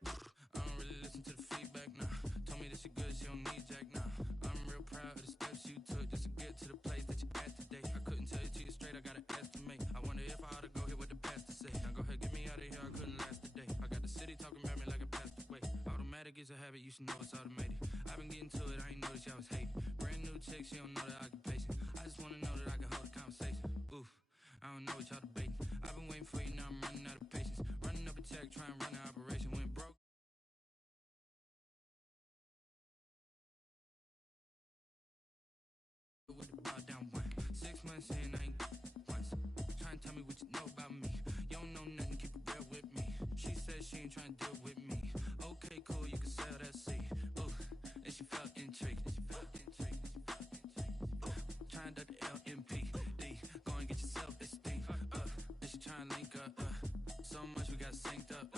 back. I don't really listen to the feedback, nah. Told me that she good, she don't need Jack, nah. I'm real proud of the steps you took just to get to the place that you at today. I couldn't tell you to you straight, I gotta estimate. I wonder if I ought to go here with the pastor say. Now go ahead, get me out of here, I couldn't last a day. I got the city talking about me like a passed away. Automatic is a habit, you should know it's automated. I've been getting to it, I ain't noticed y'all was hating. Brand new chick, she don't know the occupation. I just wanna know that I can hold a conversation. Ooh, I don't know what y'all debating. I've been waiting for you, now I'm running out of patience. Running up a check, trying to run an operation. Went broke. With the bow down one. 6 months in, I ain't once. Trying to tell me what you know about me. You don't know nothing, keep it real with me. She said she ain't trying to deal with me. Okay, cool, you can sell that seed. Ooh, and she felt intrigued. Trying to duck the LMPD. Go and get your self-esteem. And she trying to link up. So much we got synced up.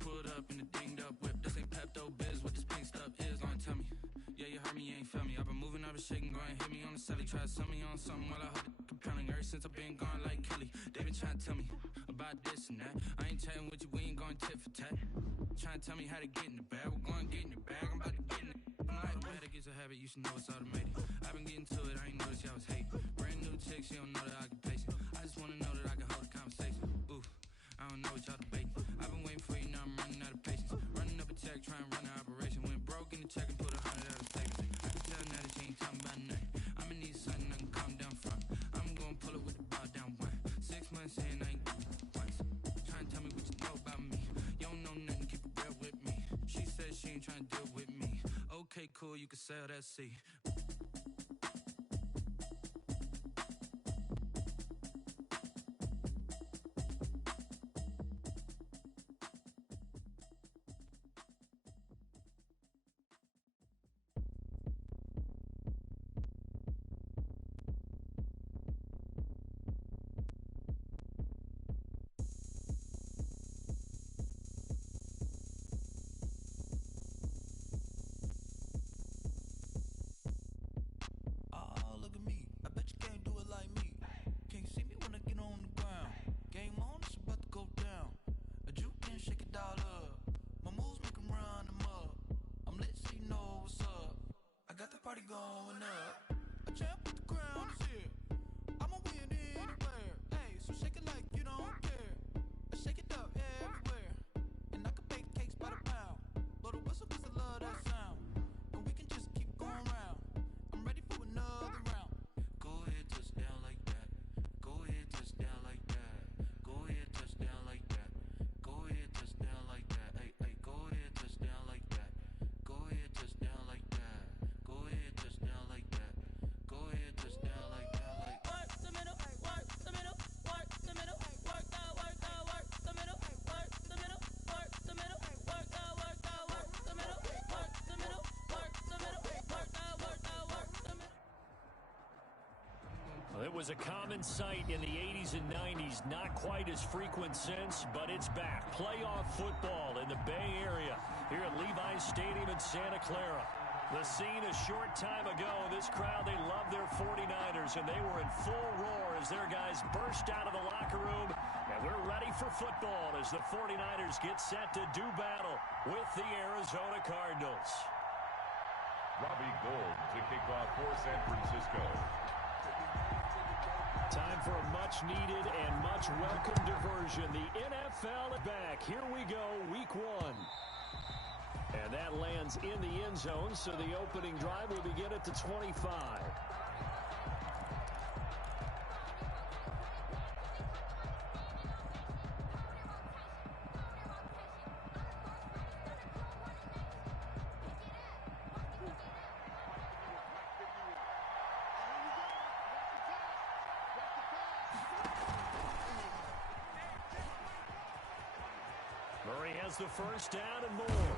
Pulled up in the dinged up whip. This ain't Pepto-Biz, what this pink stuff is. Gonna tell me. Yeah, you heard me, you ain't felt me. I've been moving, I've been shaking, go and hit me on the celly. Try to sell me on something while I hold it compelling. Ever since I've been gone like Kelly, they been trying to tell me about this and that. I ain't chatting with you, we ain't going tit for tat. Trying to tell me how to get in the bag, we're going to get in the bag, I'm about to get in it. Automatic is a habit, you should know it's automated. I've been getting to it, I ain't noticed y'all was hating. Brand new chick, she don't know the occupation. I just wanna know that I can hold a conversation. Ooh, I don't know what y'all debating. I've been waiting for you, now I'm running out of patience. Running up a check, trying to run an operation. Went broke in the check and put 100 out of savings. I can tell now that you ain't talking about nothing. I'ma need something I can calm down from. I'm gonna pull it with the bow down one. 6 months in, I ain't once. Trying to tell me what you know about me. You don't know nothing, keep it real with me. She said she ain't trying to deal with me. Okay, cool, you can sell that seed. It was a common sight in the 80s and 90s, not quite as frequent since, but it's back. Playoff football in the Bay Area here at Levi's Stadium in Santa Clara. The scene a short time ago, this crowd, they love their 49ers, and they were in full roar as their guys burst out of the locker room, and we're ready for football as the 49ers get set to do battle with the Arizona Cardinals. Robbie Gould to kick off for San Francisco. Time for a much-needed and much-welcome diversion. The NFL back. Here we go, week one. And that lands in the end zone, so the opening drive will begin at the 25. Murray has the first down and more.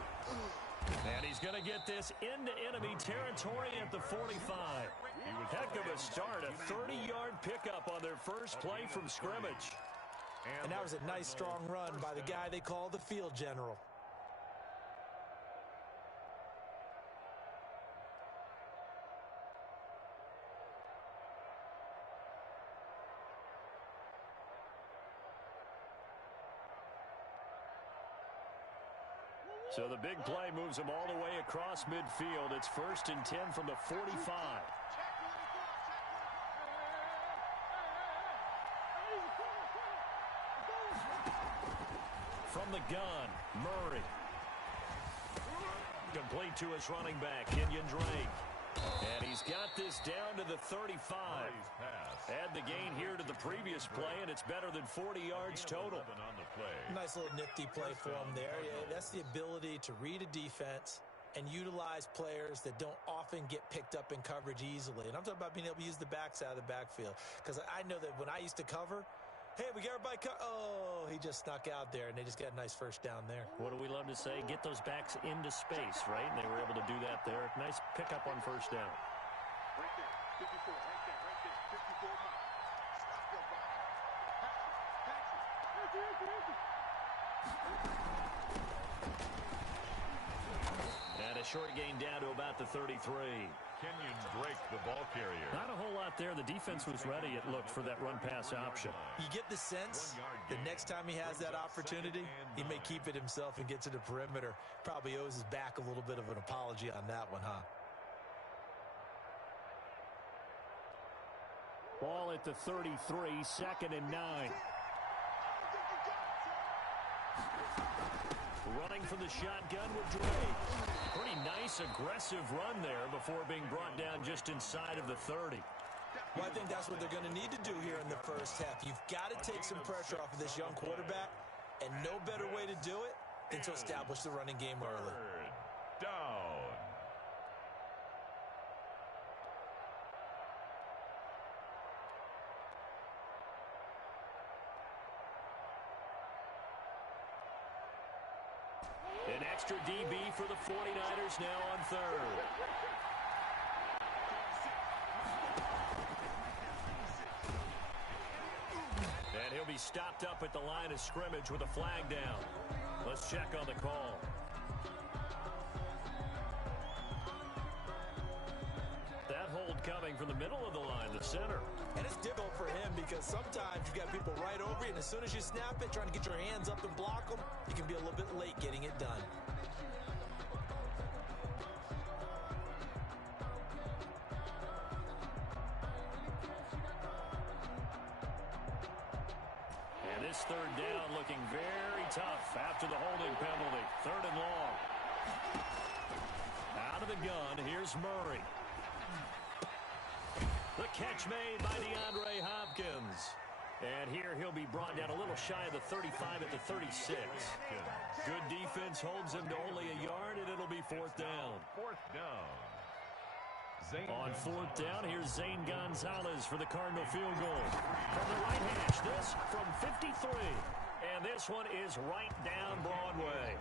And he's going to get this into enemy territory at the 45. Heck of a start, a 30-yard pickup on their first play from scrimmage. And that was a nice, strong run by the guy they call the field general. So the big play moves him all the way across midfield. It's 1st and 10 from the 45. From the gun, Murray. Complete to his running back, Kenyon Drake. And he's got this down to the 35. Add the gain here to the previous play, and it's better than 40 yards total. Nice little nifty play for him there. Yeah, that's the ability to read a defense and utilize players that don't often get picked up in coverage easily. And I'm talking about being able to use the backside of the backfield. Because I know that when I used to cover, hey, we got everybody oh, he just snuck out there, and they just got a nice first down there. What do we love to say? Get those backs into space, right? And they were able to do that there. Nice pickup on first down. Right there, 54, right there, 54 miles. Stop your body. And a short gain down to about the 33. Kenyon Drake, the ball carrier. Not a whole lot there. The defense was ready, it looked, for that run-pass option. You get the sense the next time he has that opportunity, he may keep it himself and get to the perimeter. Probably owes his back a little bit of an apology on that one, huh? Ball at the 33, 2nd and 9. Running from the shotgun with Drake. Pretty nice, aggressive run there before being brought down just inside of the 30. Well, I think that's what they're going to need to do here in the first half. You've got to take some pressure off of this young quarterback, and no better way to do it than to establish the running game early. Third down. An extra DB for the 49ers now on 3rd. And he'll be stopped up at the line of scrimmage with a flag down. Let's check on the call. That hold coming from the middle of the line, the center. And it's difficult for him because sometimes you got people right over you, and as soon as you snap it, trying to get your hands up and block them, you can be a little bit late getting it done. And this 3rd down looking very tough after the holding penalty. 3rd and long. Out of the gun, here's Murray. The catch made by DeAndre Hopkins. And here he'll be brought down a little shy of the 35 at the 36. Good defense holds him to only a yard, and it'll be 4th down. 4th down. On 4th down, here's Zane Gonzalez for the Cardinal field goal. From the right hash, this from 53. And this one is right down Broadway.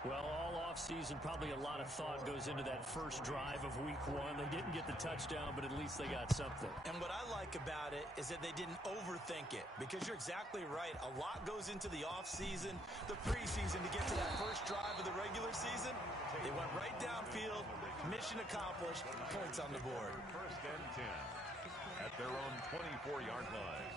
Well, all offseason, probably a lot of thought goes into that first drive of week 1. They didn't get the touchdown, but at least they got something. And what I like about it is that they didn't overthink it, because you're exactly right. A lot goes into the offseason, the preseason to get to that first drive of the regular season. They went right downfield, mission accomplished, points on the board. 1st and 10 at their own 24-yard line.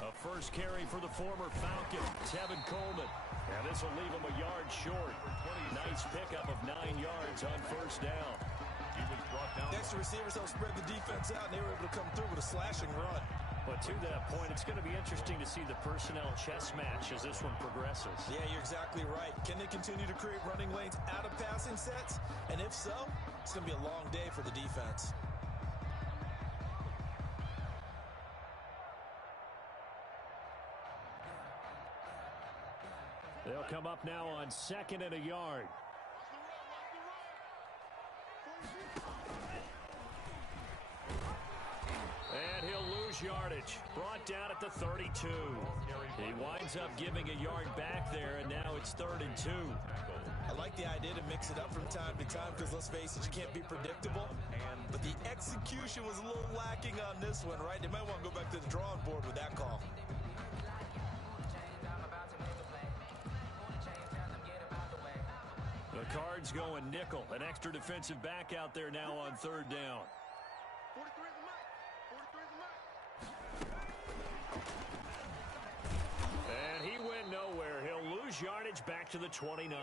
A first carry for the former Falcon, Tevin Coleman. And this will leave him a yard short. Nice pickup of 9 yards on 1st down. He was brought down. Next, the receivers helped spread the defense out, and they were able to come through with a slashing run. But to that point, it's going to be interesting to see the personnel chess match as this one progresses. Yeah, you're exactly right. Can they continue to create running lanes out of passing sets? And if so, it's going to be a long day for the defense. They'll come up now on 2nd and a yard. And he'll lose yardage. yardage. Brought down at the 32. He winds up giving a yard back there, and now it's 3rd and 2. I like the idea to mix it up from time to time because, let's face it, you can't be predictable. But the execution was a little lacking on this one, right? They might want to go back to the drawing board with that call. The Cards going nickel. An extra defensive back out there now on 3rd down. 43 is the mic. 43 is the mic. And he went nowhere. He'll lose yardage back to the 29.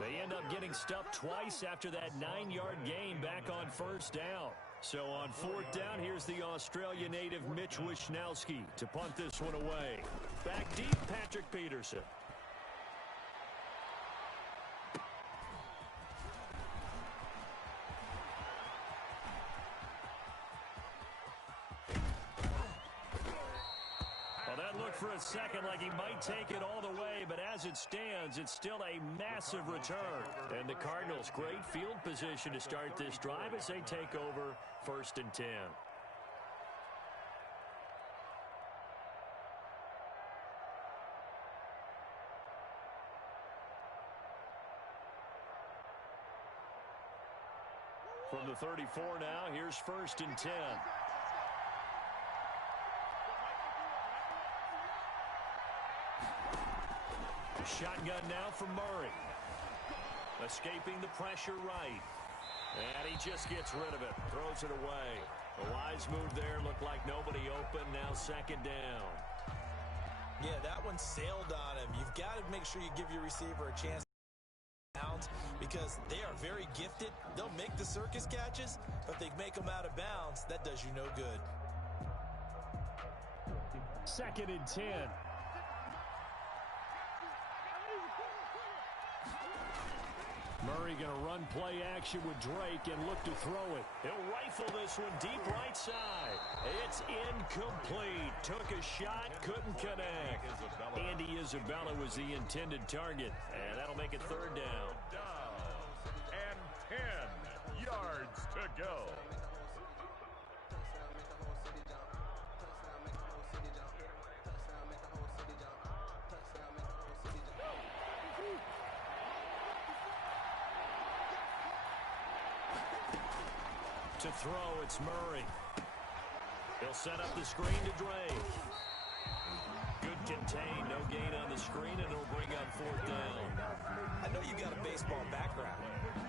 They end up getting stuffed twice after that 9-yard gain back on 1st down. So on 4th down, here's the Australia native Mitch Wishnowsky to punt this one away. Back deep, Patrick Peterson. For a second like he might take it all the way, but as it stands, it's still a massive return. And the Cardinals, great field position to start this drive as they take over 1st and 10. From the 34 now, here's 1st and 10. Shotgun now from Murray. Escaping the pressure right. And he just gets rid of it. Throws it away. A wise move there. Looked like nobody open. Now 2nd down. Yeah, that one sailed on him. You've got to make sure you give your receiver a chance to bounds because they are very gifted. They'll make the circus catches, but if they make them out of bounds, that does you no good. 2nd and 10. Murray going to run play action with Drake and look to throw it. He'll rifle this one deep right side. It's incomplete. Took a shot, couldn't connect. Andy Isabella was the intended target, and that'll make it 3rd down. And 10 yards to go. To throw, it's Murray. He'll set up the screen to Drake. Good contain, no gain on the screen, and it'll bring up 4th down. I know you got a baseball background,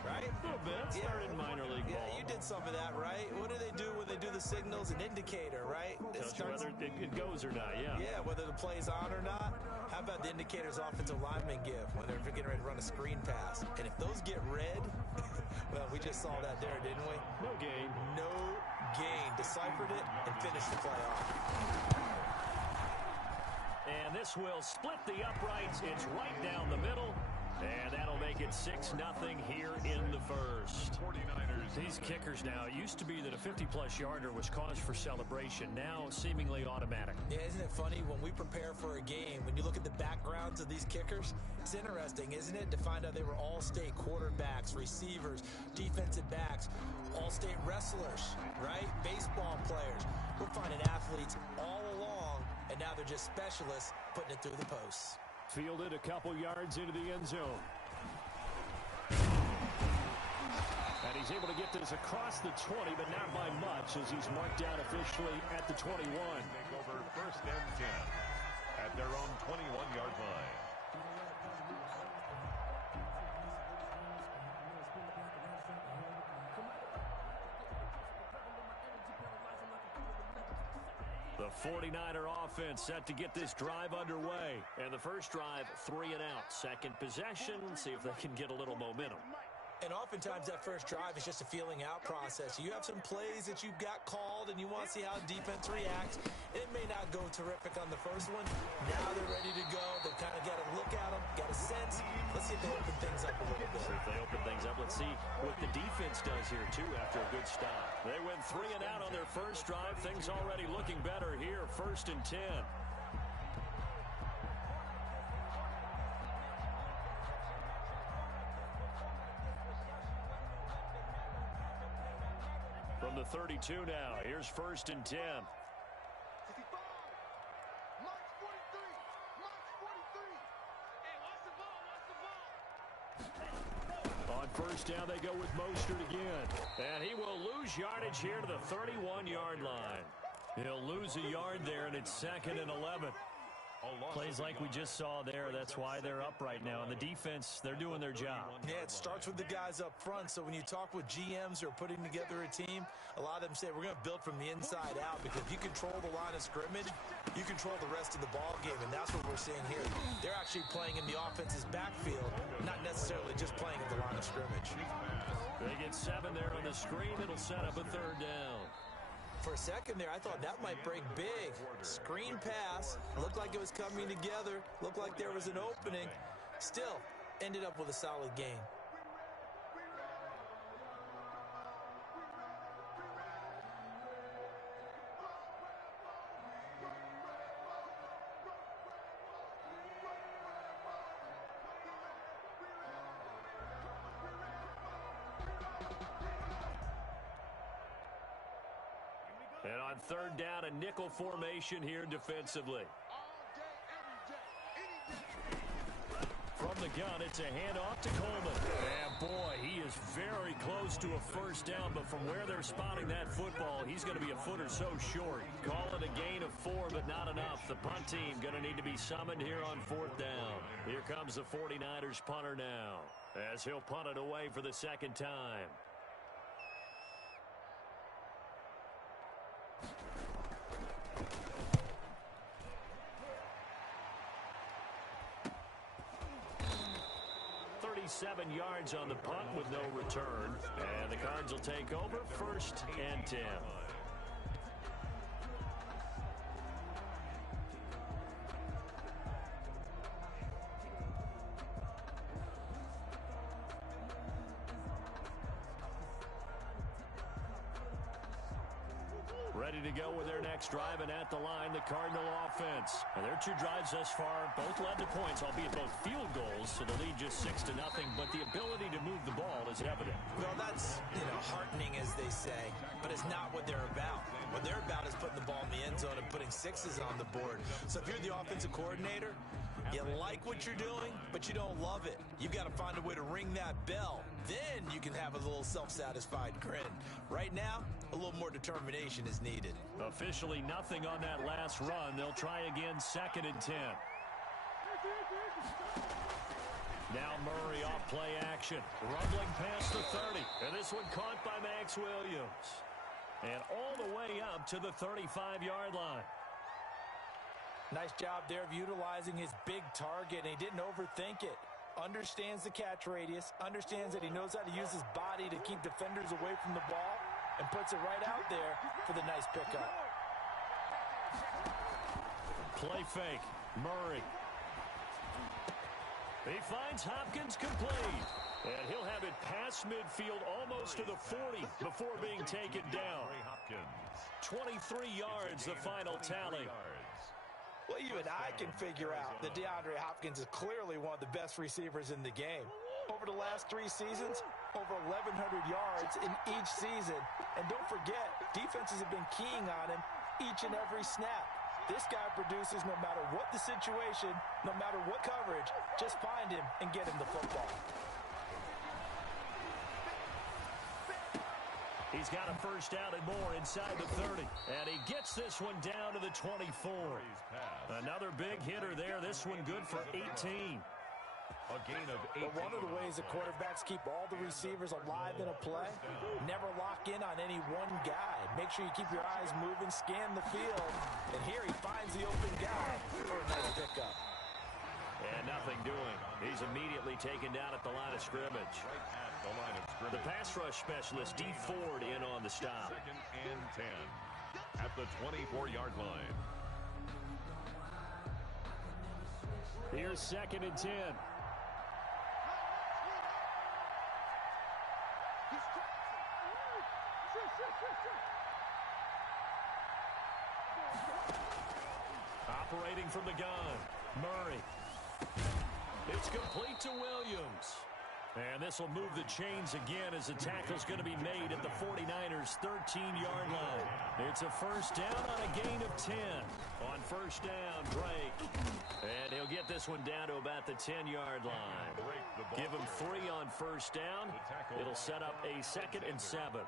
right? A little bit. Started in minor league ball. Yeah, you did some of that, right? What do they do when they do the signals? An indicator, right? Tells you whether it goes or not, yeah. Yeah, whether the play's on or not. How about the indicators offensive linemen give when they're getting ready to run a screen pass? And if those get red, well, we just saw that there, didn't we? No gain. No gain. Deciphered it and finished the play off. And this will split the uprights. It's right down the middle. And that'll make it 6-0 here in the 1st. 49ers. These kickers now, it used to be that a 50-plus yarder was cause for celebration. Now seemingly automatic. Yeah, isn't it funny when we prepare for a game, when you look at the backgrounds of these kickers, it's interesting, isn't it, to find out they were all-state quarterbacks, receivers, defensive backs, all-state wrestlers, right? Baseball players. We're finding athletes all along, and now they're just specialists putting it through the posts. Fielded a couple yards into the end zone. And he's able to get this across the 20, but not by much as he's marked down officially at the 21. Take over 1st and 10 at their own 21-yard line. The 49er offense set to get this drive underway. And the first drive, 3 and out. Second possession, see if they can get a little momentum. And oftentimes that first drive is just a feeling out process. You have some plays that you've got called and you want to see how defense reacts. It may not go terrific on the first one. Now they're ready to go. They've kind of got a look at them, got a sense. Let's see if they open things up a little bit. See if they open things up. Let's see what the defense does here, too, after a good stop. They went 3 and out on their first drive. Things already looking better here. 1st and 10. From the 32 now, here's 1st and 10. On first down, they go with Mostert again. And he will lose yardage here to the 31-yard line. He'll lose a yard there, and it's 2nd and 11. Plays like we just saw there. That's why they're up right now. And the defense, they're doing their job. Yeah, it starts with the guys up front. So when you talk with GMs who are putting together a team, a lot of them say we're going to build from the inside out, because if you control the line of scrimmage, you control the rest of the ball game, and that's what we're seeing here. They're actually playing in the offense's backfield, not necessarily just playing at the line of scrimmage. They get 7 there on the screen. It'll set up a 3rd down. For a second there, I thought that might break big. Screen pass. Looked like it was coming together. Looked like there was an opening. Still, ended up with a solid gain. And on 3rd down, a nickel formation here defensively. From the gun, it's a handoff to Coleman. And boy, he is very close to a first down, but from where they're spotting that football, he's going to be a foot or so short. Call it a gain of 4, but not enough. The punt team going to need to be summoned here on 4th down. Here comes the 49ers punter now, as he'll punt it away for the 2nd time. Seven yards on the punt with no return. And the Cards will take over 1st and 10. Ready to go with their next drive, and at the line, the Cardinal offense. And their 2 drives thus far both led to points, albeit both field goals, so the lead just 6-0, but the ability to move the ball is evident. Well, that's, heartening, as they say, but it's not what they're about. What they're about is putting the ball in the end zone and putting 6s on the board. So if you're the offensive coordinator, you like what you're doing, but you don't love it. You've got to find a way to ring that bell. Then you can have a little self-satisfied grin. Right now, a little more determination is needed. Officially nothing on that last run. They'll try again, 2nd and 10. Now Murray off play action. Rumbling past the 30. And this one caught by Max Williams. And all the way up to the 35-yard line. Nice job there of utilizing his big target, and he didn't overthink it. Understands the catch radius, understands that he knows how to use his body to keep defenders away from the ball, and puts it right out there for the nice pickup. Play fake. Murray. He finds Hopkins complete. And he'll have it past midfield almost to the 40 before being taken down. 23 yards, the final tally. Well, even I can figure out that DeAndre Hopkins is clearly one of the best receivers in the game. Over the last 3 seasons, over 1,100 yards in each season. And don't forget, defenses have been keying on him each and every snap. This guy produces no matter what the situation, no matter what coverage. Just find him and get him the football. He's got a first down and more inside the 30. And he gets this one down to the 24. Another big hitter there. This one good for 18. A gain of 18. But one of the ways that quarterbacks keep all the receivers alive in a play, never lock in on any one guy. Make sure you keep your eyes moving, scan the field. And here he finds the open guy for a nice pickup. And nothing doing. He's immediately taken down at the line of scrimmage. The pass rush specialist, D. Ford, in on the stop. 2nd and 10 at the 24-yard line. Here's 2nd and 10. Operating from the gun, Murray. It's complete to Williams. And this will move the chains again as the tackle's going to be made at the 49ers' 13-yard line. It's a first down on a gain of 10. On first first down. Drake. And he'll get this one down to about the 10-yard line. Give him 3 on first down. It'll set up a 2nd and 7.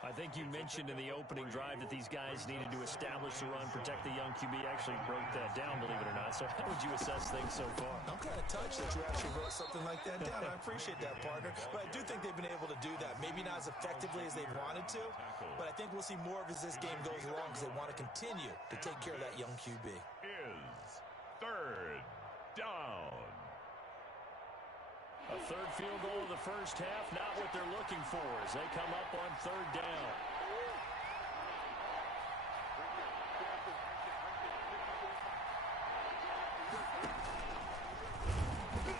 I think you mentioned in the opening drive that these guys needed to establish the run, protect the young QB. Actually broke that down, believe it or not. So how would you assess things so far? I'm kind of touched that you actually wrote something like that down. I appreciate that, partner. But I do think they've been able to do that. Maybe not as effectively as they wanted to, but I think we'll see more of as this game goes along because they want to continue to take care of that young QB. Is 3rd down. A 3rd field goal of the first half, not what they're looking for as they come up on 3rd down.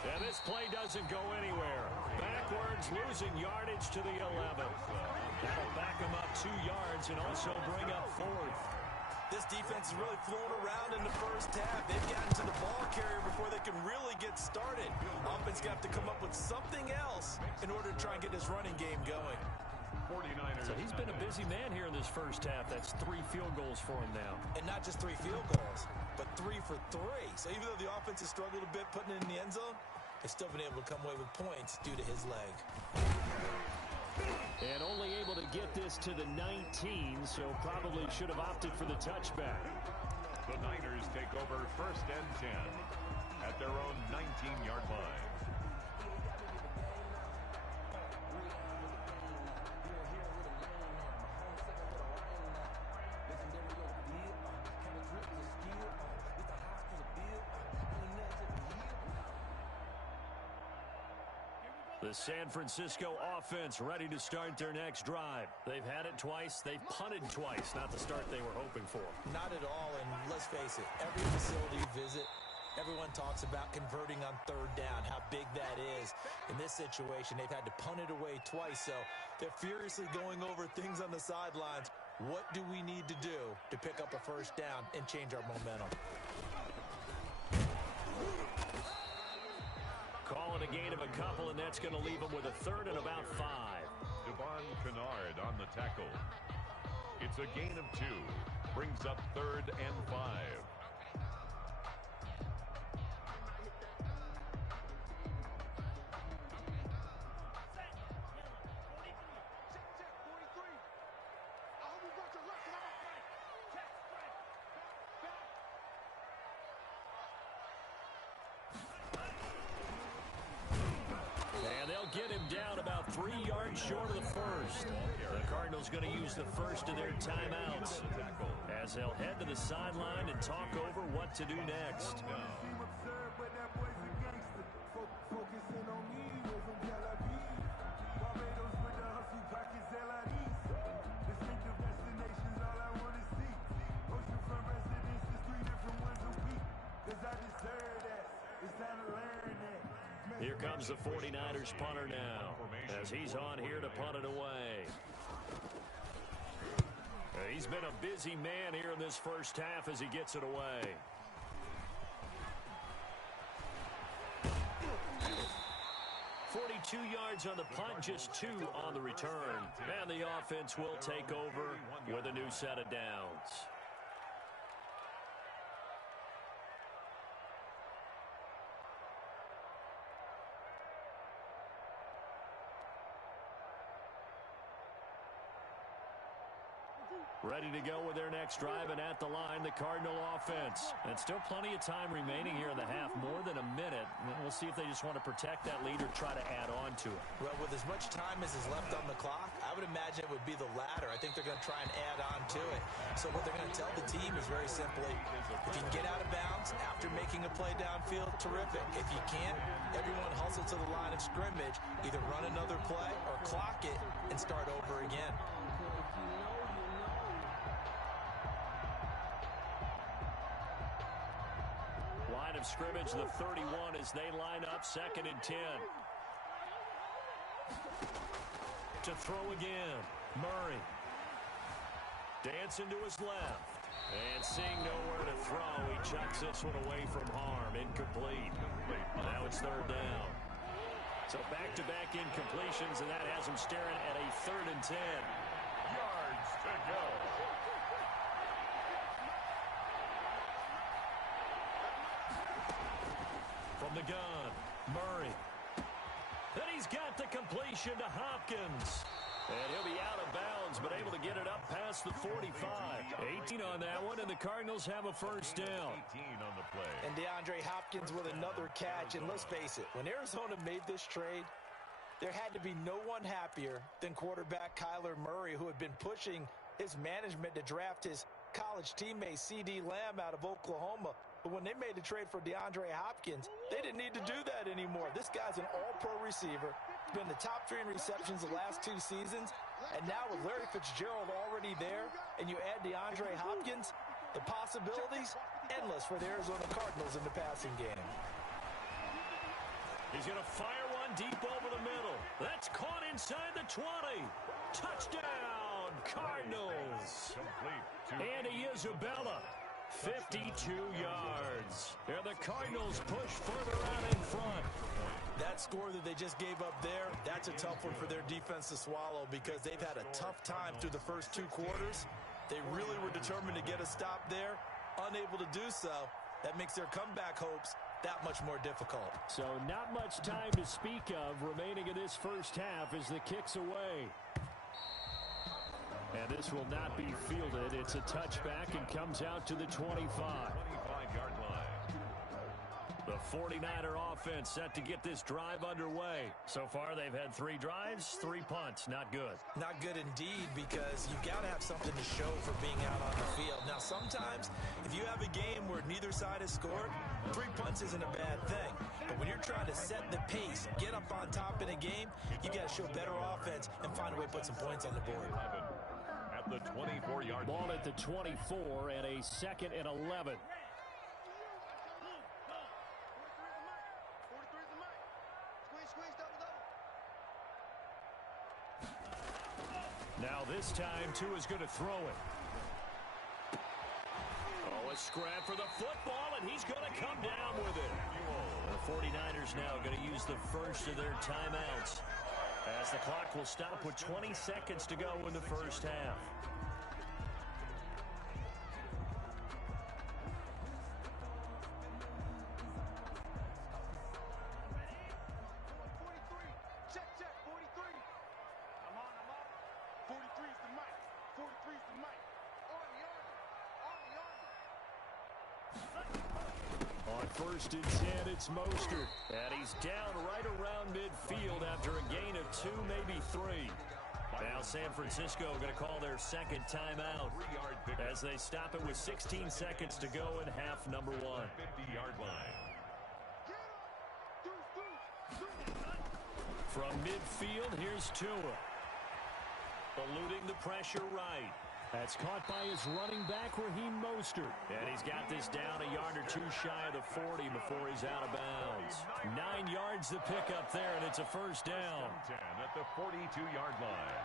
And this play doesn't go anywhere. Backwards, losing yardage to the 11. That'll back them up 2 yards and also bring up 4th. This defense is really flown around in the first half. They've gotten to the ball carrier before they can really get started. Offense got to come up with something else in order to try and get this running game going. 49ers. So he's been a busy man here in this first half. That's 3 field goals for him now. And not just 3 field goals, but 3 for 3. So even though the offense has struggled a bit putting it in the end zone, they've still been able to come away with points due to his leg. And only able to get this to the 19, so probably should have opted for the touchback. The Niners take over 1st and 10 at their own 19-yard line. The San Francisco offense ready to start their next drive. They've had it twice. They've punted twice. Not the start they were hoping for. Not at all, and let's face it, every facility you visit, everyone talks about converting on 3rd down, how big that is. In this situation, they've had to punt it away twice, so they're furiously going over things on the sidelines. What do we need to do to pick up a first down and change our momentum? Call it a gain of a couple, and that's going to leave them with a 3rd and about 5. Devon Kennard on the tackle. It's a gain of 2. Brings up 3rd and 5. Get him down about 3 yards short of the first. The Cardinals going to use the first of their timeouts as they'll head to the sideline and talk over what to do next. Here comes the 49ers punter now as he's on here to punt it away. He's been a busy man here in this first half as he gets it away. .42 yards on the punt, just 2 on the return. And the offense will take over with a new set of downs. Ready to go with their next drive, and at the line, the Cardinal offense. And still plenty of time remaining here in the half, more than a minute. We'll see if they just want to protect that lead or try to add on to it. Well, with as much time as is left on the clock, I would imagine it would be the latter. I think they're going to try and add on to it. So what they're going to tell the team is very simply, if you can get out of bounds after making a play downfield, terrific. If you can't, everyone hustle to the line of scrimmage, either run another play or clock it and start over again. Line of scrimmage, the 31 as they line up, 2nd and 10. To throw again, Murray. Dancing to his left. And seeing nowhere to throw, he chucks this one away from harm. Incomplete. Now it's 3rd down. So back-to-back incompletions, and that has him staring at a 3rd and 10. Yards to go. From the gun, Murray. And he's got the completion to Hopkins. And he'll be out of bounds, but able to get it up past the 45. 18 on that one, and the Cardinals have a first down. 18 on the play. And DeAndre Hopkins with another catch. And let's face it, when Arizona made this trade, there had to be no one happier than quarterback Kyler Murray, who had been pushing his management to draft his college teammate C.D. Lamb out of Oklahoma. But when they made the trade for DeAndre Hopkins, they didn't need to do that anymore. This guy's an all-pro receiver. He's been the top 3 in receptions the last 2 seasons. And now with Larry Fitzgerald already there, and you add DeAndre Hopkins, the possibilities endless for the Arizona Cardinals in the passing game. He's going to fire one deep over the middle. That's caught inside the 20. Touchdown, Cardinals. And Isabella, 52 yards. And the Cardinals push further out in front. That score that they just gave up there, that's a tough one for their defense to swallow because they've had a tough time through the first 2 quarters. They really were determined to get a stop there, unable to do so. That makes their comeback hopes that much more difficult. So not much time to speak of remaining in this first half as the kick's away. And this will not be fielded. It's a touchback and comes out to the 25. 25-yard line. The 49er offense set to get this drive underway. So far, they've had 3 drives, 3 punts. Not good. Not good indeed, because you've got to have something to show for being out on the field. Now, sometimes, if you have a game where neither side has scored, 3 punts isn't a bad thing. But when you're trying to set the pace, get up on top in a game, you got to show better offense and find a way to put some points on the board. At the 24-yard ball at the 24 and a 2nd and 11. Now this time, Tua's going to throw it. Oh, a scrap for the football, and he's going to come down with it. The 49ers now going to use the first of their timeouts, as the clock will stop with 20 seconds to go in the first half. First and 10, it's Mostert. And he's down right around midfield after a gain of 2, maybe 3. Now San Francisco going to call their 2nd timeout as they stop it with 16 seconds to go in half number 1. 50-yard line. From midfield, here's Tua. Eluding the pressure right. That's caught by his running back, Raheem Mostert. And he's got this down a yard or 2 shy of the 40 before he's out of bounds. 9 yards to pick up there, and it's a first down. 10 at the 42-yard line.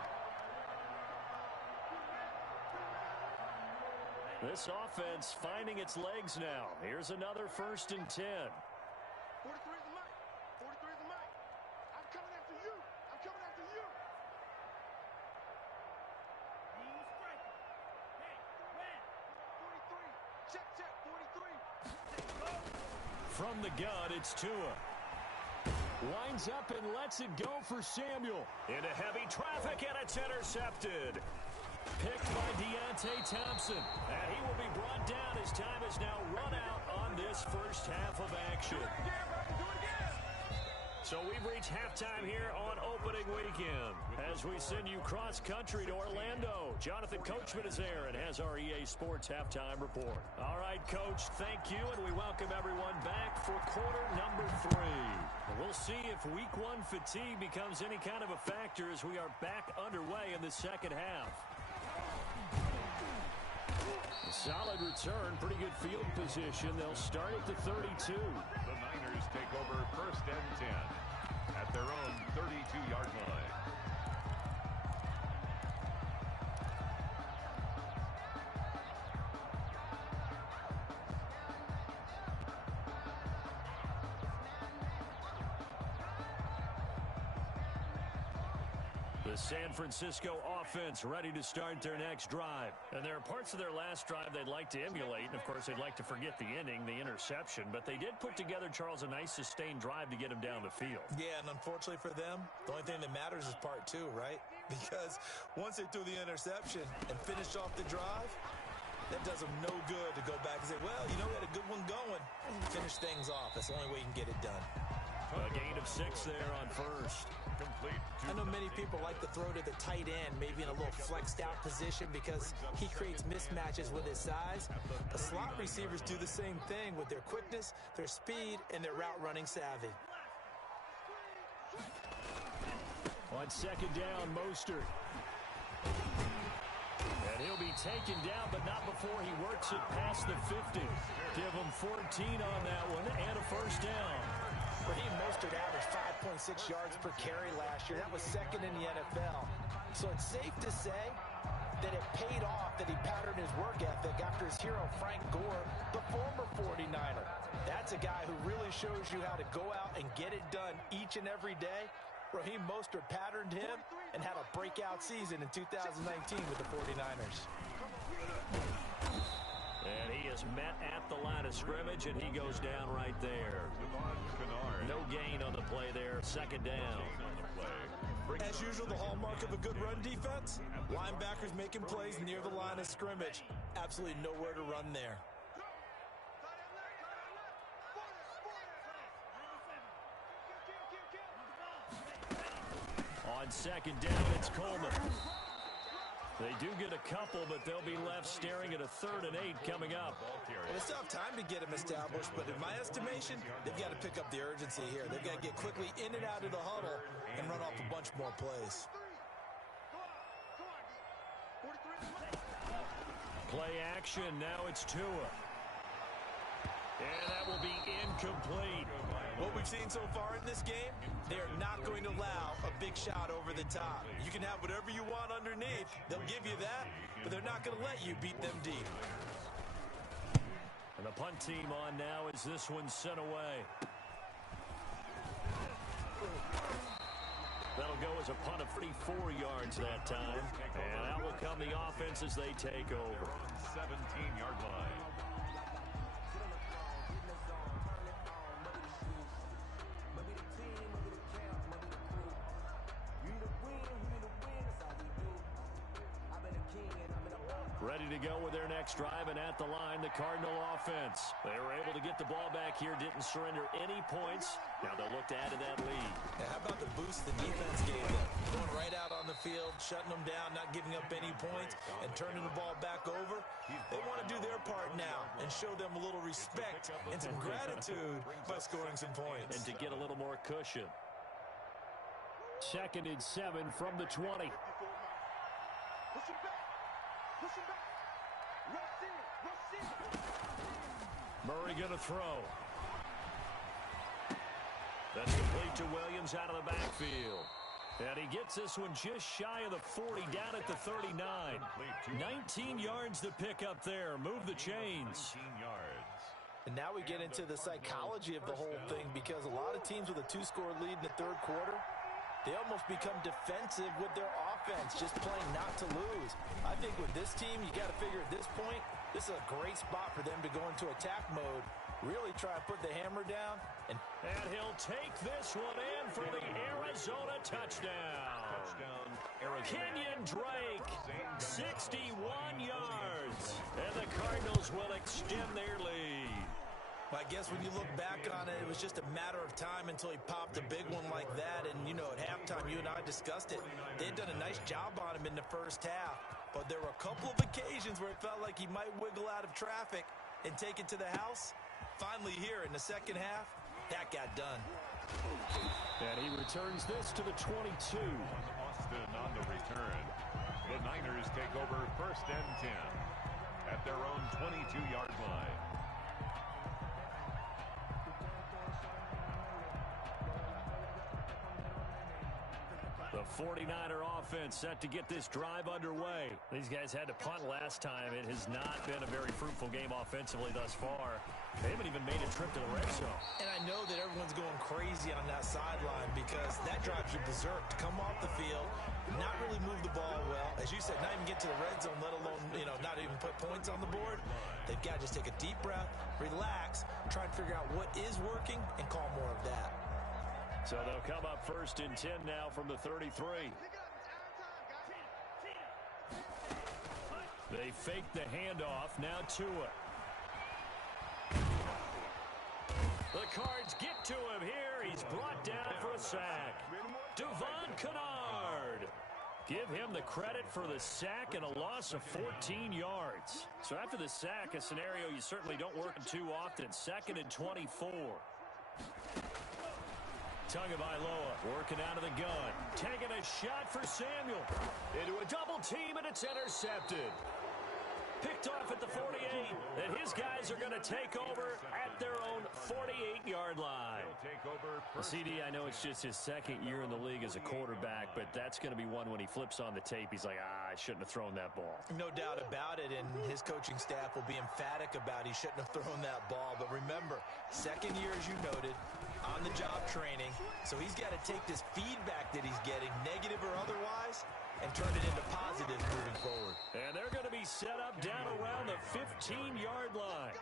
This offense finding its legs now. Here's another 1st and 10. 43 is the mic. 43 is the mic. I'm coming after you. I'm coming after you. Check, 43. From the gun, it's Tua. Winds up and lets it go for Samuel. Into heavy traffic, and it's intercepted. Picked by Deontay Thompson. And he will be brought down as time has now run out on this first half of action. So we've reached halftime here on opening weekend as we send you cross-country to Orlando. Jonathan Coachman is there and has our EA Sports halftime report. All right, Coach, thank you, and we welcome everyone back for quarter number 3. And we'll see if week 1 fatigue becomes any kind of a factor as we are back underway in the second half. A solid return, pretty good field position. They'll start at the 32. The Niners take over 1st and 10 at their own 32-yard line. The San Francisco offense ready to start their next drive. And there are parts of their last drive they'd like to emulate, and, of course, they'd like to forget the ending, the interception. But they did put together, Charles, a nice sustained drive to get them down the field. Yeah, and unfortunately for them, the only thing that matters is part two, right? Because once they threw the interception and finished off the drive, that does them no good to go back and say, well, you know, we had a good one going. Finish things off. That's the only way you can get it done. A gain of 6 there on first. Complete. I know many people like to throw to the tight end, maybe in a little flexed out position because he creates mismatches with his size. The slot receivers do the same thing with their quickness, their speed, and their route running savvy. On second down, Mostert. And he'll be taken down, but not before he works it past the 50. Give him 14 on that one and a first down. Raheem Mostert averaged 5.6 yards per carry last year. That was second in the NFL. So it's safe to say that it paid off that he patterned his work ethic after his hero Frank Gore, the former 49er. That's a guy who really shows you how to go out and get it done each and every day. Raheem Mostert patterned him and had a breakout season in 2019 with the 49ers. And he is met at the line of scrimmage, and he goes down right there. No gain on the play there. Second down. As usual, the hallmark of a good run defense, linebackers making plays near the line of scrimmage. Absolutely nowhere to run there. On second down, it's Coleman. They do get a couple, but they'll be left staring at a 3rd and 8 coming up. Well, it's not time to get them established, but in my estimation, they've got to pick up the urgency here. They've got to get quickly in and out of the huddle and run off a bunch more plays. Play action. Now it's Tua. And that will be incomplete. What we've seen so far in this game, they are not going to allow a big shot over the top. You can have whatever you want underneath. They'll give you that, but they're not going to let you beat them deep. And the punt team on now as this one's sent away. That'll go as a punt of 34 yards that time. And out will come the offense as they take over. 17-yard line. Ready to go with their next drive, and at the line, the Cardinal offense. They were able to get the ball back here, didn't surrender any points. Now they'll look to add to that lead. Now, how about the boost the defense gave them? Going right out on the field, shutting them down, not giving up any points, and turning the ball back over. They want to do their part now and show them a little respect and some gratitude by scoring some points. And to get a little more cushion. 2nd and 7 from the 20. Push him back. Push him back. Rush in. Rush in. Murray going to throw. That's complete to Williams out of the backfield. And he gets this one just shy of the 40, down at the 39. 19 yards to pick up there. Move the chains. 19 yards. And now we get into the psychology of the whole thing, because a lot of teams with a 2-score lead in the 3rd quarter, they almost become defensive with their offense, just playing not to lose. I think with this team, you got to figure at this point, this is a great spot for them to go into attack mode, really try and put the hammer down. And he'll take this one in for the Arizona touchdown. Arizona. Kenyon Drake, 61 yards. And the Cardinals will extend their lead. I guess when you look back on it, it was just a matter of time until he popped a big one like that. And, you know, at halftime, you and I discussed it. They'd done a nice job on him in the first half. But there were a couple of occasions where it felt like he might wiggle out of traffic and take it to the house. Finally here in the second half, that got done. And he returns this to the 22. Austin on the return. The Niners take over 1st and 10 at their own 22-yard line. The The 49er offense set to get this drive underway. These guys had to punt last time. It has not been a very fruitful game offensively thus far. They haven't even made a trip to the red zone. And I know that everyone's going crazy on that sideline because that drives you berserk to come off the field, not really move the ball well. As you said, not even get to the red zone, let alone, not even put points on the board. They've got to just take a deep breath, relax, try and figure out what is working, and call more of that. So they'll come up 1st and 10 now from the 33. They fake the handoff. Now Tua. The Cards get to him here. He's brought down for a sack. Devon Kennard. Give him the credit for the sack and a loss of 14 yards. So after the sack, a scenario you certainly don't work in too often. 2nd and 24. Tagovailoa working out of the gun. Taking a shot for Samuel. Into a double team, and it's intercepted. Picked off at the 48, and his guys are going to take over at their own 48-yard line. CD, I know it's just his 2nd year in the league as a quarterback, but that's going to be one when he flips on the tape. He's like, I shouldn't have thrown that ball. No doubt about it, and his coaching staff will be emphatic about he shouldn't have thrown that ball. But remember, 2nd year, as you noted, on-the-job training, so he's got to take this feedback that he's getting, negative or otherwise, and turn it into positives moving forward. And they're going to be set up down around the 15-yard line.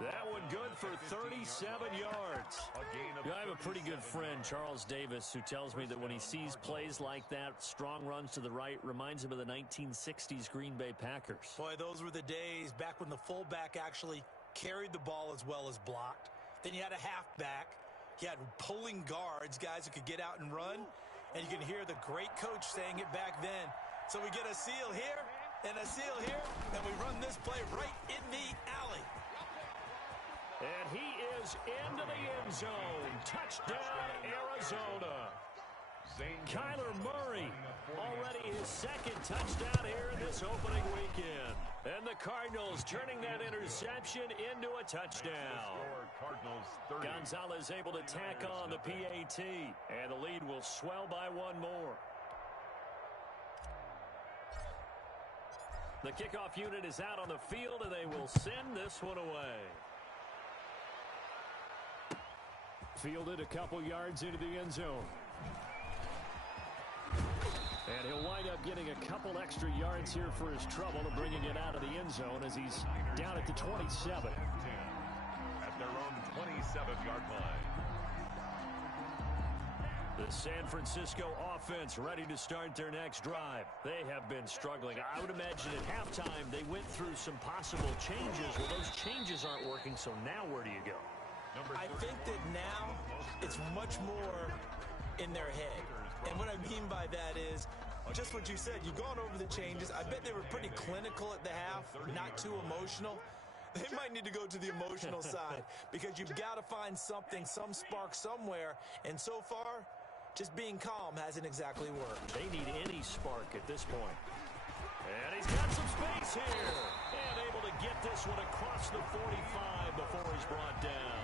That one good for 37 yards. I have a pretty good friend, Charles Davis, who tells me that when he sees plays like that, strong runs to the right, reminds him of the 1960s Green Bay Packers. Boy, those were the days back when the fullback actually carried the ball as well as blocked. Then you had a halfback. You had pulling guards, guys who could get out and run. And you can hear the great coach saying it back then. So we get a seal here and a seal here, and we run this play right in the alley. And he is into the end zone. Touchdown, Arizona. Kyler Murray, already his 2nd touchdown here in this opening weekend. And the Cardinals turning that interception into a touchdown. Gonzalez able to tack on the PAT, and the lead will swell by one more. The kickoff unit is out on the field, and they will send this one away. Fielded a couple yards into the end zone. And he'll wind up getting a couple extra yards here for his trouble and bringing it out of the end zone as he's down at the 27. At their own 27-yard line. The San Francisco offense ready to start their next drive. They have been struggling. I would imagine at halftime they went through some possible changes. Well, those changes aren't working, so now where do you go? I think that now it's much more in their head. And what I mean by that is just what you said. You've gone over the changes. I bet they were pretty clinical at the half, not too emotional. They might need to go to the emotional side because you've got to find something, some spark somewhere. And so far, just being calm hasn't exactly worked. They need any spark at this point. And he's got some space here. And able to get this one across the 45 before he's brought down.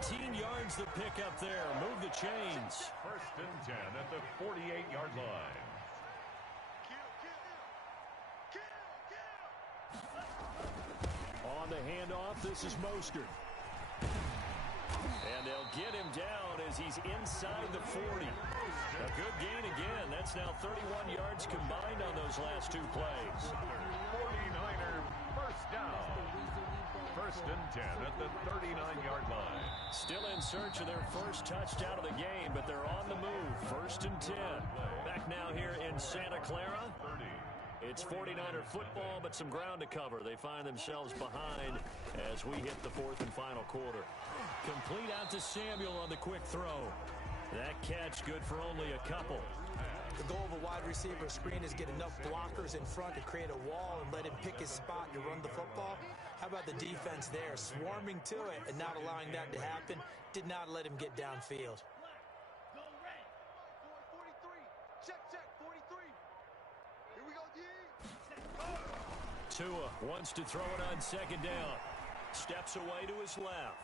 19 yards the pick up there. Move the chains. 1st and 10 at the 48-yard line. On the handoff, this is Mostert. And they'll get him down as he's inside the 40. A good gain again. That's now 31 yards combined on those last two plays. 49er first down. 1st and 10 at the 39-yard line. Still in search of their first touchdown of the game, but they're on the move. 1st and 10. Back now here in Santa Clara. 30. It's 49er football, but some ground to cover. They find themselves behind as we hit the 4th and final quarter. Complete out to Samuel on the quick throw. That catch good for only a couple. The goal of a wide receiver screen is get enough blockers in front to create a wall and let him pick his spot to run the football. How about the defense there, swarming to it and not allowing that to happen? Did not let him get downfield. Go red. 43. Check, 43. Here we go, D. Tua wants to throw it on 2nd down. Steps away to his left.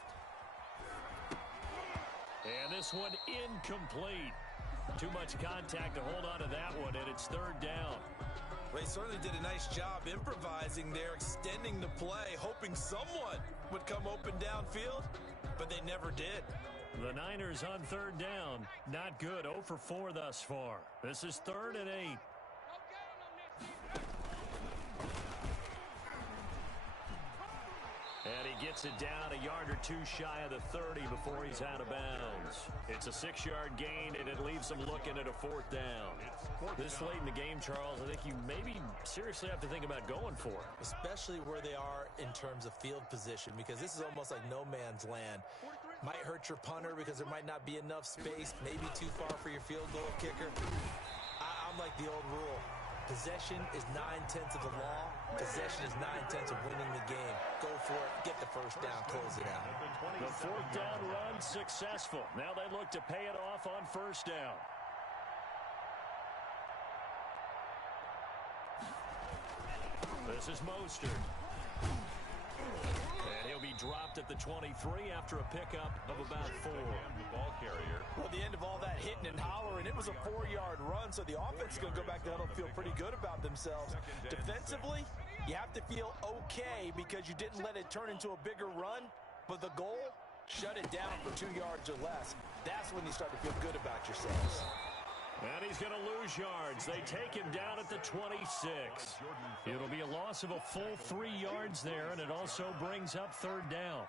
And this one incomplete. Too much contact to hold on to that one, and it's third down. Well, he certainly did a nice job improvising there, extending the play, hoping someone would come open downfield, but they never did. The Niners on third down. Not good. 0 for 4 thus far. This is 3rd and 8. And he gets it down a yard or two shy of the 30 before he's out of bounds. It's a 6-yard gain, and it leaves him looking at a 4th down. This late in the game, Charles, I think you maybe seriously have to think about going for it. Especially where they are in terms of field position, because this is almost like no man's land. Might hurt your punter because there might not be enough space, maybe too far for your field goal kicker. I'm like the old rule. Possession is 9/10 of the law. Possession is 9/10 of winning the game. Go for it. Get the first down. Close it out. The 4th down run successful. Now they look to pay it off on 1st down. This is Mostert. And he'll be dropped at the 23 after a pickup of about 4. The ball carrier. Well, at the end of all that hitting and hollering, it was a 4-yard run, so the offense is going to go back down and feel pretty good about themselves. Defensively, you have to feel okay because you didn't let it turn into a bigger run, but the goal, shut it down for 2 yards or less. That's when you start to feel good about yourselves. And he's going to lose yards. They take him down at the 26. It'll be a loss of a full 3 yards there, and it also brings up 3rd down.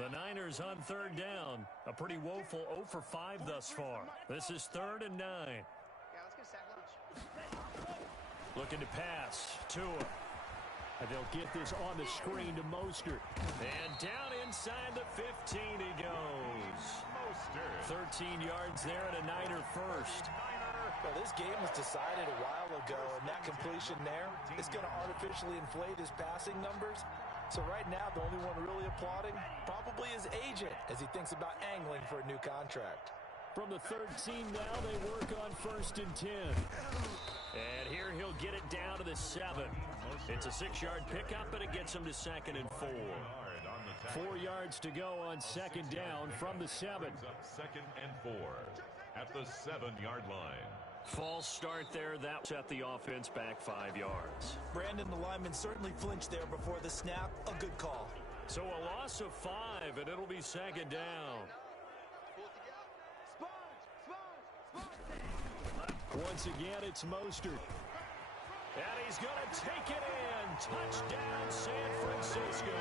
The Niners on 3rd down. A pretty woeful 0 for 5 thus far. This is 3rd and 9. Yeah, let's get a sack lunch. Looking to pass. Tua. And they'll get this on the screen to Mostert. And down inside the 15 he goes. 13 yards there and a Niner first. Well, this game was decided a while ago, and that completion there is going to artificially inflate his passing numbers. So right now, the only one really applauding probably his agent as he thinks about angling for a new contract. From the 13 now, they work on 1st and 10. And here he'll get it down to the 7. It's a 6-yard pickup, and it gets him to 2nd and 4. 4 yards to go on 2nd down from the 7. 2nd and 4 at the 7-yard line. False start there. That set the offense back 5 yards. Brandon, the lineman, certainly flinched there before the snap. A good call. So a loss of 5, and it'll be 2nd down. Once again, it's Mostert. And he's going to take it in. Touchdown, San Francisco.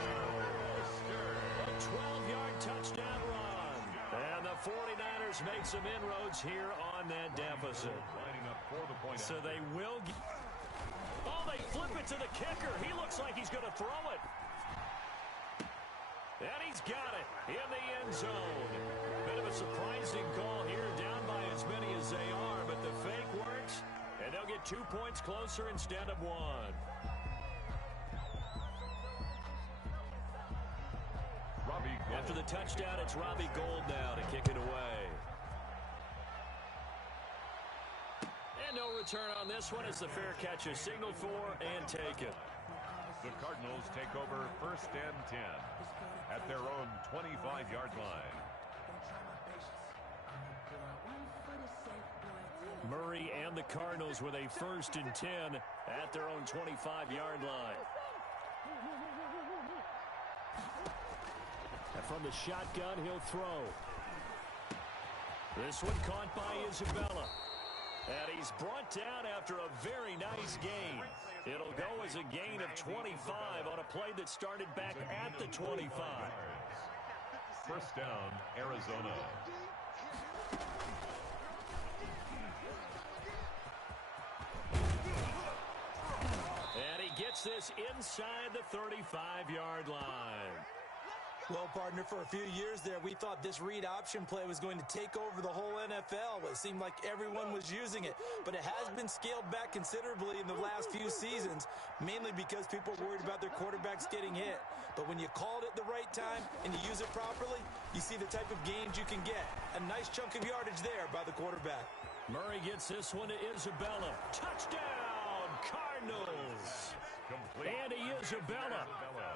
A 12-yard touchdown run. And the 49ers make some inroads here on that deficit. So they will get... Oh, they flip it to the kicker. He looks like he's going to throw it. And he's got it in the end zone. Bit of a surprising call here, down by as many as they are, but the fake works, and they'll get 2 points closer instead of 1. After the touchdown, it's Robbie Gould now to kick it away. And no return on this one as the fair catch is signaled for and taken. The Cardinals take over 1st and 10 at their own 25-yard line. Murray and the Cardinals with a 1st and 10 at their own 25-yard line. And from the shotgun, he'll throw. This one caught by Isabella. And he's brought down after a very nice gain. It'll go as a gain of 25 on a play that started back at the 25. 1st down, Arizona. And he gets this inside the 35-yard line. Well, partner, for a few years there, we thought this read option play was going to take over the whole NFL. It seemed like everyone was using it, but it has been scaled back considerably in the last few seasons, mainly because people are worried about their quarterbacks getting hit. But when you call it at the right time and you use it properly, you see the type of gains you can get. A nice chunk of yardage there by the quarterback. Murray gets this one to Isabella. Touchdown, Cardinals! Andy Isabella,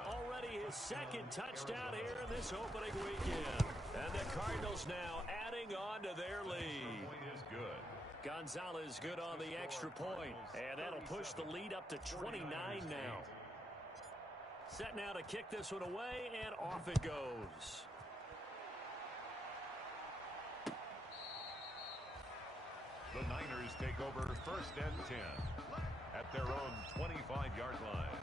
already his 2nd touchdown here in this opening weekend. And the Cardinals now adding on to their lead. Point is good. Gonzalez good on the extra point, and that'll push the lead up to 29 now. Set now to kick this one away, and off it goes. The Niners take over 1st and 10 at their own 25-yard line.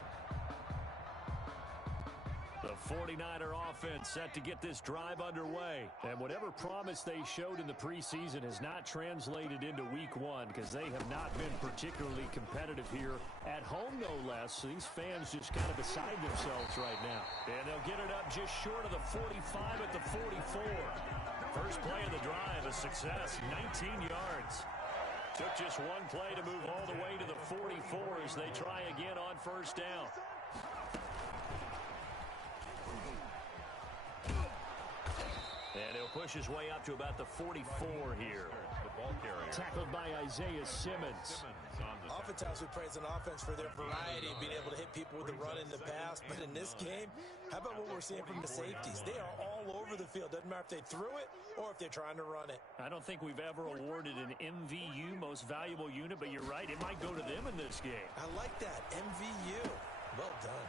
The 49er offense set to get this drive underway. And whatever promise they showed in the preseason has not translated into week one because they have not been particularly competitive here at home, no less. So these fans just kind of beside themselves right now. And they'll get it up just short of the 45 at the 44. First play of the drive, a success, 19 yards. Took just one play to move all the way to the 44 as they try again on first down. And he'll push his way up to about the 44 here. The ball carrier. Tackled by Isaiah Simmons. Oftentimes we praise an offense for their variety of being able to hit people with the run in the pass. But in this game, how about what we're seeing from the safeties? They are all over the field. Doesn't matter if they threw it or if they're trying to run it. I don't think we've ever awarded an MVU, most valuable unit, but you're right. It might go to them in this game. I like that. MVU. Well done.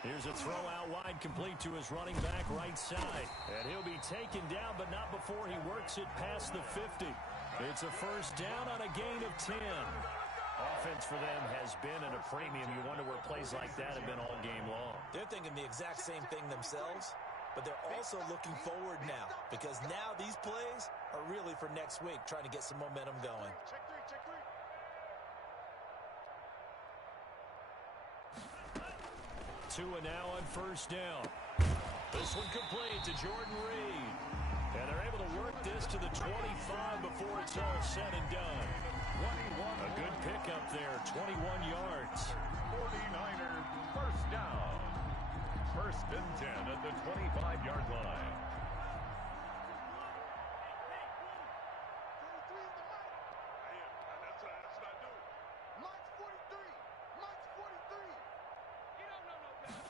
Here's a throw out wide, complete to his running back right side. And he'll be taken down, but not before he works it past the 50. It's a first down on a gain of 10. Offense for them has been at a premium. You wonder where plays like that have been all game long. They're thinking the exact same thing themselves, but they're also looking forward now because now these plays are really for next week, trying to get some momentum going. Check three, check three. Tua now on first down. This one complete to Jordan Reed. And they're able to work this to the 25 before it's all said and done. A good pickup there, 21 yards. 49er first down. 1st and 10 at the 25-yard line. 43 is the mic. That's what I do. Mike's 43. Mike's 43. You don't know no better.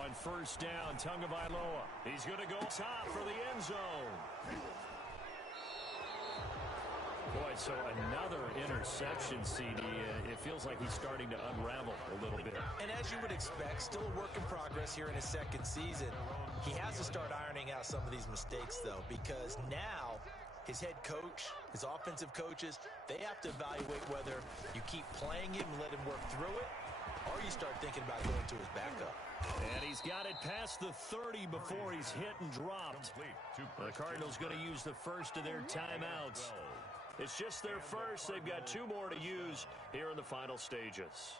On first down, Tagovailoa. He's going to go top for the end zone. Boy, so another interception, CD. It feels like he's starting to unravel a little bit. And as you would expect, still a work in progress here in his second season. He has to start ironing out some of these mistakes, though, because now his head coach, his offensive coaches, they have to evaluate whether you keep playing him and let him work through it, or you start thinking about going to his backup. And he's got it past the 30 before he's hit and dropped. The Cardinals going to use the first of their timeouts. It's just their first. They've got 2 more to use here in the final stages.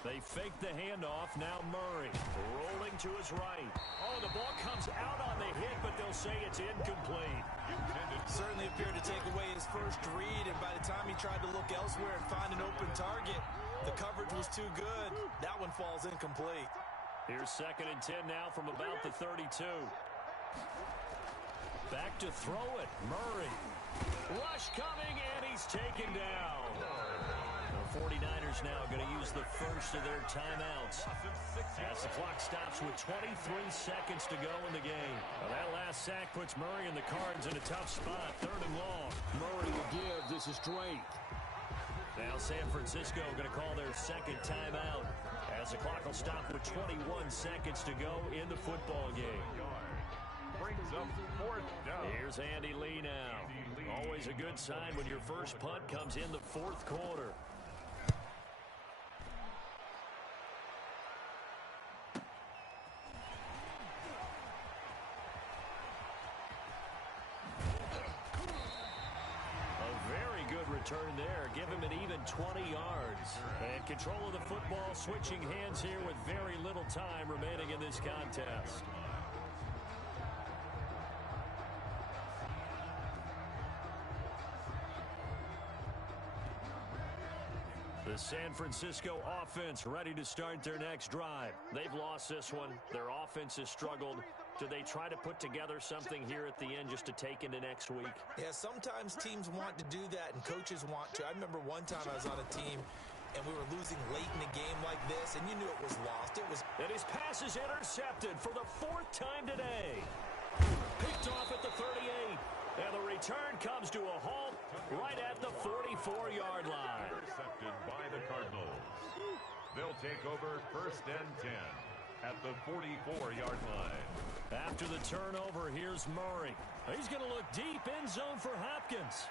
They fake the handoff. Now Murray rolling to his right. Oh, the ball comes out on the hit, but they'll say it's incomplete. Certainly appeared to take away his first read, and by the time he tried to look elsewhere and find an open target, the coverage was too good. That one falls incomplete. Here's 2nd and 10 now from about the 32. Back to throw it. Murray. Rush coming, and he's taken down. The 49ers now going to use the first of their timeouts as the clock stops with 23 seconds to go in the game. Well, that last sack puts Murray and the Cards in a tough spot. 3rd and long. Murray will give. This is Drake. Now San Francisco going to call their 2nd timeout as the clock will stop with 21 seconds to go in the football game. Brings up 4th down. Here's Andy Lee now. Always a good sign when your first punt comes in the 4th quarter. Return there, give him an even 20 yards. And control of the football, switching hands here with very little time remaining in this contest. The San Francisco offense ready to start their next drive. They've lost this one. Their offense has struggled. Do they try to put together something here at the end just to take into next week? Yeah, sometimes teams want to do that and coaches want to. I remember one time I was on a team and we were losing late in a game like this, and you knew it was lost. And his pass is intercepted for the 4th time today. Picked off at the 38. And the return comes to a halt right at the 44-yard line. Intercepted by the Cardinals. They'll take over 1st and 10 at the 44-yard line. After the turnover, here's Murray. He's going to look deep end zone for Hopkins.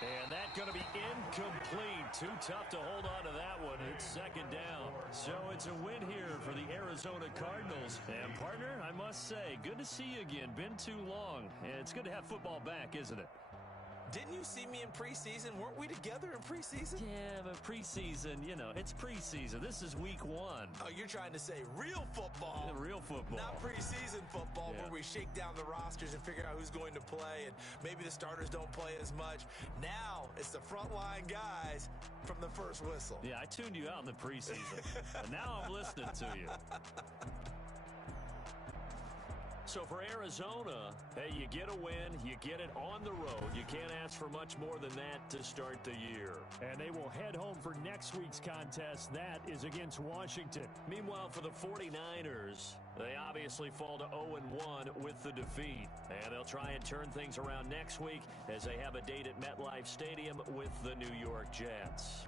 And that's going to be incomplete. Too tough to hold on to that one. It's 2nd down. So it's a win here for the Arizona Cardinals. And, partner, I must say, good to see you again. Been too long. And it's good to have football back, isn't it? Didn't you see me in preseason? Weren't we together in preseason? Yeah, but preseason, you know, it's preseason. This is week 1. Oh, you're trying to say real football. Yeah, real football. Not preseason football, Yeah. where we shake down the rosters and figure out who's going to play, and maybe the starters don't play as much. Now it's the frontline guys from the first whistle. Yeah, I tuned you out in the preseason. And now I'm listening to you. So for Arizona, hey, you get a win, you get it on the road. You can't ask for much more than that to start the year. And they will head home for next week's contest. That is against Washington. Meanwhile, for the 49ers, they obviously fall to 0-1 with the defeat. And they'll try and turn things around next week as they have a date at MetLife Stadium with the New York Jets.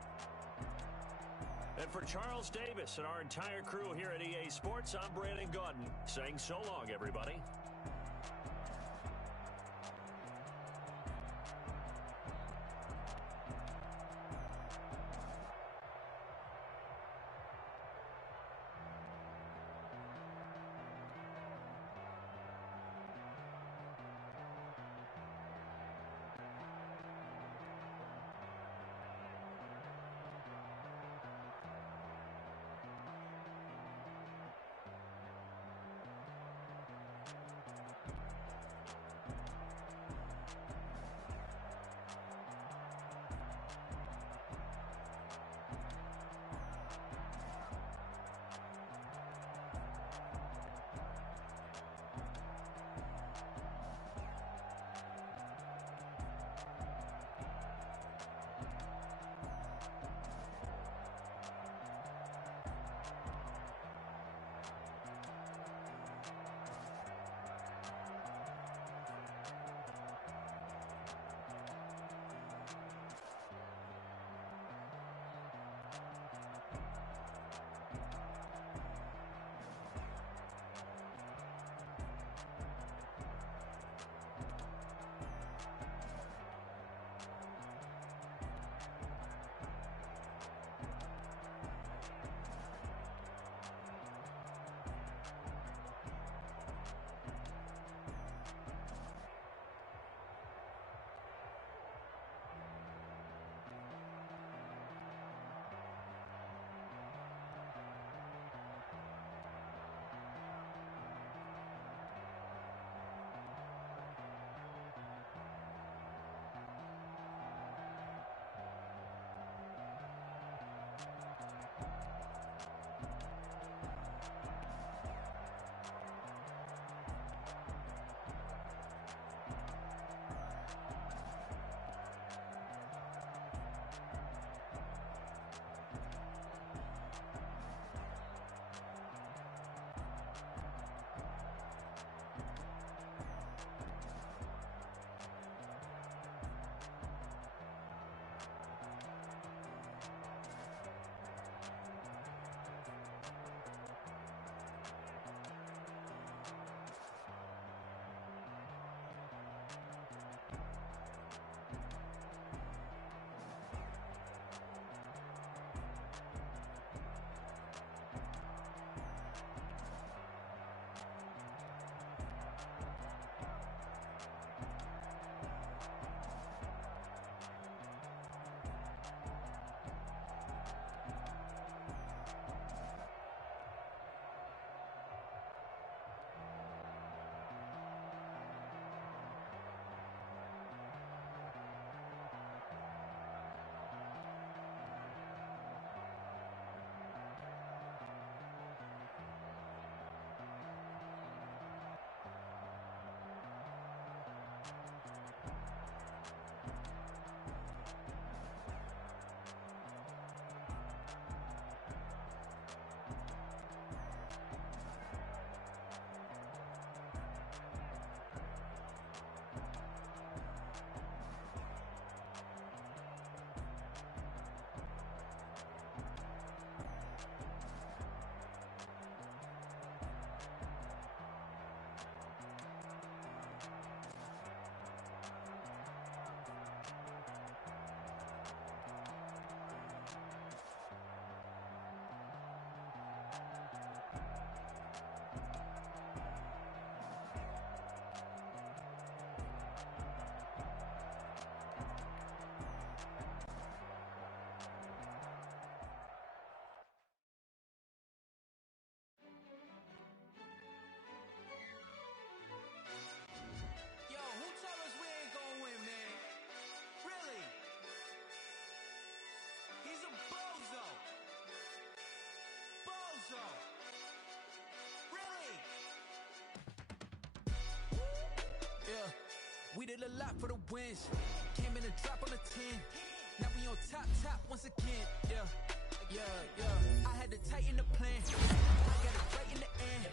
And for Charles Davis and our entire crew here at EA Sports, I'm Brandon Gaudin saying so long, everybody. did a lot for the wins. Came in a drop on the 10. Now we on top once again. Yeah. I had to tighten the plan. I got it right in the end.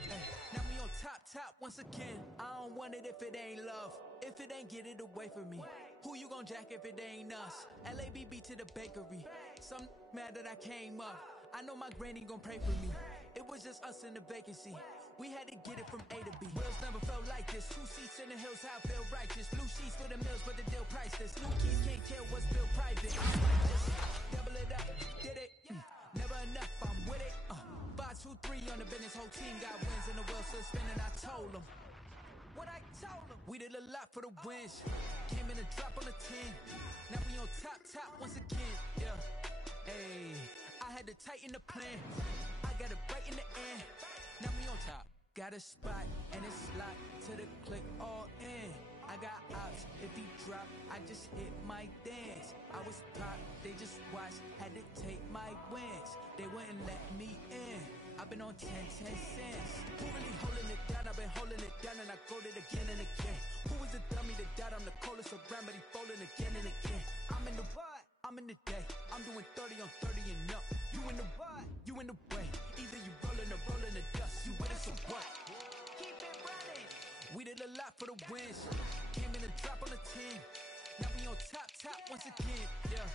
Now we on top once again. I don't want it if it ain't love. If it ain't, get it away from me. Who you gon' jack if it ain't us? LABB to the bakery. Some mad that I came up. I know my granny gon' pray for me. It was just us in the vacancy. We had to get it from A to B. Wheels never felt like this. 2 seats in the hills, how I feel righteous. Blue sheets for the mills, but the deal priceless. New keys can't kill what's built private. I'm righteous. Double it up, did it. Never enough, I'm with it. 5, 2, 3 on the business. Whole team got wins and the wheels still spinning. I told them what I told them. We did a lot for the wins. Came in a drop on the 10. Now we on top once again. Yeah. Hey, I had to tighten the plan. I got it right in the end. Now we on top. Got a spot and it's locked to the click all in. I got ops, if he drop, I just hit my dance. I was top, they just watched, had to take my wins. They wouldn't let me in. I've been on 10 cents. Who really holding it down? I've been holding it down and I go it again and again. Who was the dummy that died? I'm the coldest around, but he folding again and again. I'm in the what? I'm in the day. I'm doing 30 on 30 and up. You in the what? You in the way. Either you rolling or rolling the dust. You with it, so what? Keep it running. We did a lot for the wins. Came in a drop on the 10. Now we on top once again. Yeah.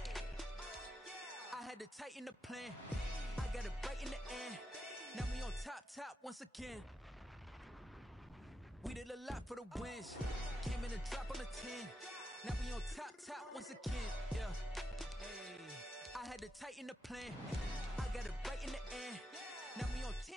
I had to tighten the plan. I got it right in the end. Now we on top once again. We did a lot for the wins. Came in a drop on the 10. Now we on top once again. Yeah. Hey, I had to tighten the plan. I got it right in the end. Now we on 10.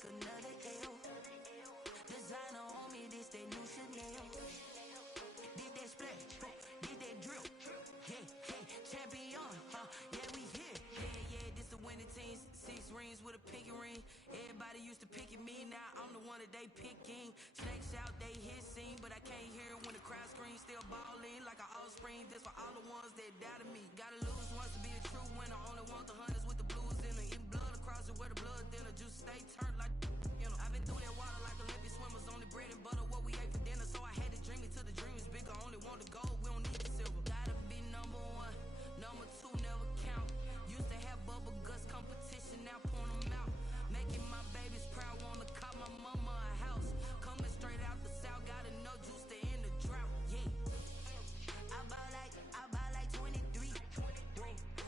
Another L. Designer on me, this that new Chanel. Did that splash, did that drill. Yeah, champion, yeah, we here. Yeah, this the winning team. 6 rings with a pinky ring. Everybody used to picking me, now I'm the one that they picking. Snakes out, they hissing, but I can't hear when the crowd screams. Still balling like an offspring. This for all the ones that doubted me. Gotta lose once to be a true winner. Only want the hunters with the blues in it. Eating blood across it where the blood thinner. Just stay turned like, you know. I've been through that water like Olympic swimmers. Only bread and butter what we ate for dinner. So I had to dream it till the dream is bigger. Only want the gold, we don't need the silver. Gotta be number 1, number 2 never count. Used to have bubble guts competition, now point them out. Making my babies proud, wanna call my mama a house. Coming straight out the south, got enough juice to end the drought. Yeah, I buy like 23.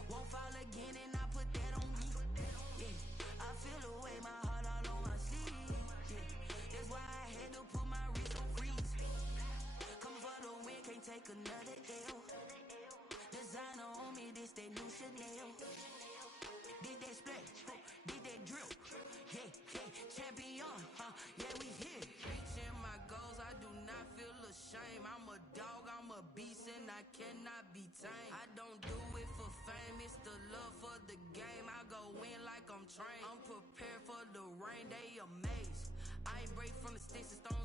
Won't fall again and I put that on me. Yeah, I feel the way, my heart all on my sleeve. Yeah, that's why I had to put my wrist on freeze. Come for the win, can't take another L. Designer on me, this that new Chanel. Did that splash, did that drill. Yeah, champion, yeah, we here. Reaching my goals, I do not feel ashamed. I'm a dog, I'm a beast, and I cannot be tamed. I don't do it for fame, it's the love for the game. I go in like I'm trained. I'm prepared for the rain, they amazed. I ain't break from the sticks and stones.